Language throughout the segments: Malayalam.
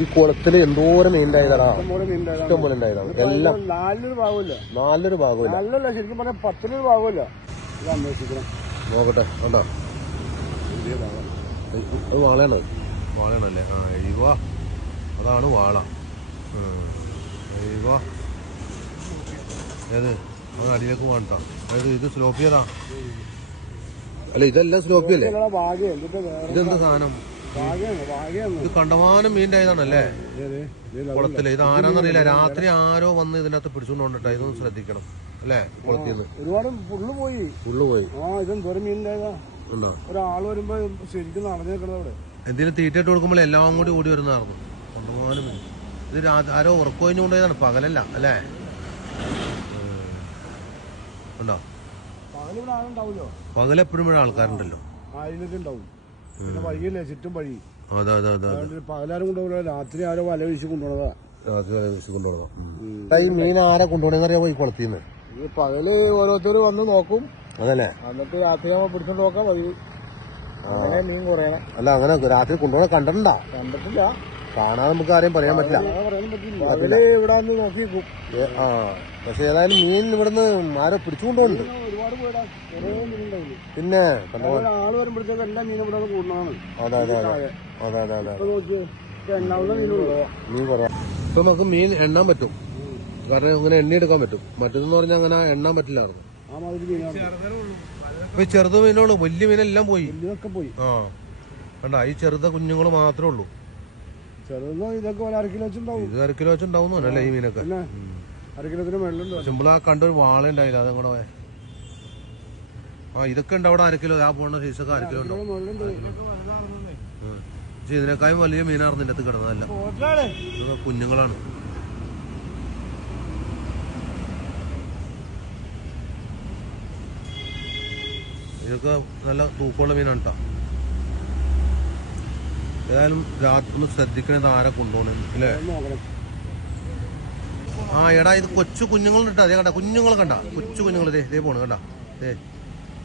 ഈ കുളത്തില് എന്തോരം മീനുണ്ടായതാ, ഇഷ്ടം പോലെ ഉണ്ടായതാണ്. എല്ലാം നാലൊരു ഭാഗമില്ല, ശരിക്കും പറഞ്ഞാൽ 10 ഭാഗമില്ല. ഇത് അന്വേഷിക്കണം, നോക്കട്ടെ. കണ്ടോ, അത് വാളയാണ്, വാളയാണല്ലേ? ആ എഴുവാ, അതാണ് വാള. എഴുവാ ഏത് അത് അടിയിലേക്ക് വേണ്ട. അതായത് ഇത് സ്ലോപ്പിയതാ അല്ല, ഇതെല്ലാം സ്ലോപ്പിയല്ലേ? ഇതെന്ത് സാധനം? ഇത് കണ്ടമാനം മീൻ്റെതാണല്ലേ കുളത്തില്. ഇത് ആരാന്നറിയില്ല, രാത്രി ആരോ വന്ന് ഇതിനകത്ത് പിടിച്ചുകൊണ്ടിട്ടാ. ഇതൊന്നും ശ്രദ്ധിക്കണം അല്ലേ? കുളത്തിന്ന് ഒരുപാട് ഫുള്ള് പോയി. ഇതെന്തോരം മീനുണ്ടായതാ. ഒരാള് വരുമ്പോ ശരിക്കും നടന്നേക്കണത് അവിടെ. എന്തെങ്കിലും തീറ്റയിട്ട് കൊടുക്കുമ്പോൾ എല്ലാം കൂടി ഓടി വരുന്നതായിരുന്നു കണ്ടമാനം മീൻ. ഇത് ആരോ ഉറക്കൊഴിഞ്ഞു കൊണ്ടുപോയതാണ്, പകലല്ല അല്ലേ? ഉണ്ടോ? പകലെപ്പോഴും ഇവിടെ ആൾക്കാരുണ്ടല്ലോ. പിന്നെ വഴിയല്ലേ, ചുറ്റും വഴി. അതെ അതെ അതെ. പകലാരും കൊണ്ടുപോകില്ല, രാത്രി ആരോ വല വീശി കൊണ്ടുപോണതാ. രാത്രി വല വീശി കൊണ്ടുപോകണം. ഈ മീൻ ആരെ കൊണ്ടുപോകണെന്നറിയാമോ ഈ കുളത്തിന്ന്? ഈ പകല് ഓരോരുത്തർ വന്ന് നോക്കും, അതല്ലേ? എന്നിട്ട് രാത്രി ആവുമ്പോ പിടിച്ചോണ്ട് നോക്കാം വഴി. അങ്ങനെ മീൻ കുറയണം. അല്ല, അങ്ങനെ രാത്രി കൊണ്ടുപോകണ കണ്ടിട്ടുണ്ടാ? കണ്ടിട്ടില്ല, കാണാൻ നമുക്ക് ആരെയും പറയാൻ പറ്റില്ല. ഇവിടെ വന്ന് നോക്കിക്കും. ആ, പക്ഷെ ഏതായാലും മീൻ ഇവിടുന്ന് ആരോ പിടിച്ചുകൊണ്ടുപോകുന്നുണ്ട്. ഒരുപാട് പോയടാ, കുറേ മീനുണ്ടാവില്ല. പിന്നെ ആള് വരുമ്പോഴത്തേക്ക് എല്ലാ മീനും ഇവിടെ കൂടുന്നതാണ്. അതെ അതെ അതെ അതെ അതെ അതെ. എണ്ണാവുന്ന മീനുള്ളൂ. മീൻ പറയാം. ഇപ്പൊ നമുക്ക് മീൻ എണ്ണാൻ പറ്റും, കാരണം ഇങ്ങനെ എണ്ണിയെടുക്കാൻ പറ്റും. മറ്റേതെന്ന് പറഞ്ഞാൽ അങ്ങനെ എണ്ണാൻ പറ്റില്ലായിരുന്നു. ഇപ്പൊ ചെറുത് മീനുള്ളൂ, വലിയ മീനെല്ലാം പോയി. ആ കണ്ട, ഈ ചെറുത കുഞ്ഞുങ്ങൾ മാത്രമേ ഉള്ളൂ. ഇതൊക്കെ 1/2 കിലോ വെച്ചുണ്ടാവും. ഇത് 1/2 കിലോ വെച്ചുണ്ടാവുന്നല്ലേ ഈ മീനൊക്കെ? 1/2 കിലോത്തിന് മേളിലുണ്ട്. സിമ്പിളാ കണ്ടൊരു വാള ഉണ്ടായില്ല, അതും കൂടെ. ആ ഇതൊക്കെ ഉണ്ട് അവിടെ 1/2 കിലോ. ആ പോണ സൈസൊക്കെ 1/2 കിലോ ഉണ്ടാവും. ഇതിനേക്കാളും വലിയ മീനായിരുന്നു ഇതിന്റെ അകത്ത് കിടന്നതല്ല. ഇതൊക്കെ കുഞ്ഞുങ്ങളാണ്. ഇതൊക്കെ നല്ല തൂക്കമുള്ള മീനാണ് കേട്ടോ. ഏതായാലും രാത്രി ഒന്ന് ശ്രദ്ധിക്കണത് ആരെ കൊണ്ടുപോകണം അല്ലേ? ആ എടാ, ഇത് കൊച്ചു കുഞ്ഞുങ്ങളുണ്ട്. അതേ കണ്ട, കുഞ്ഞുങ്ങൾ കണ്ട, കൊച്ചു കുഞ്ഞുങ്ങൾ ഇതേ പോണ് കണ്ട.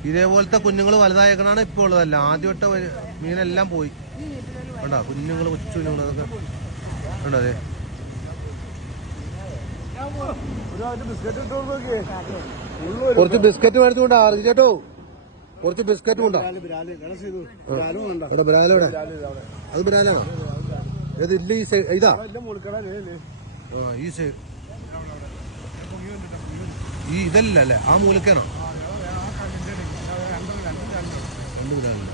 ഇതേപോലത്തെ കുഞ്ഞുങ്ങൾ വലുതായേക്കണാണ് ഇപ്പോൾ ഉള്ളതല്ല. ആദ്യമായിട്ട് മീനെല്ലാം പോയി കണ്ട, കുഞ്ഞുങ്ങൾ, കൊച്ചു കുഞ്ഞുങ്ങൾ. അതൊക്കെ കണ്ട. അതെ, കുറച്ച് ബിസ്ക്കറ്റ് മേടിച്ചുകൊണ്ടാ ചേട്ടോ, കുറച്ച് ബിസ്ക്കറ്റ് കൊണ്ടാ. ബ്രാലോടെ അത് ബ്രാലാണോ? ഏത് ഇല്ല, ഈ സൈഡ് ഇതാ. ഈ സൈഡ് ഈ ഇതല്ല അല്ലേ, ആ മൂലക്കാണോ? 2 ബ്രാലുണ്ട്.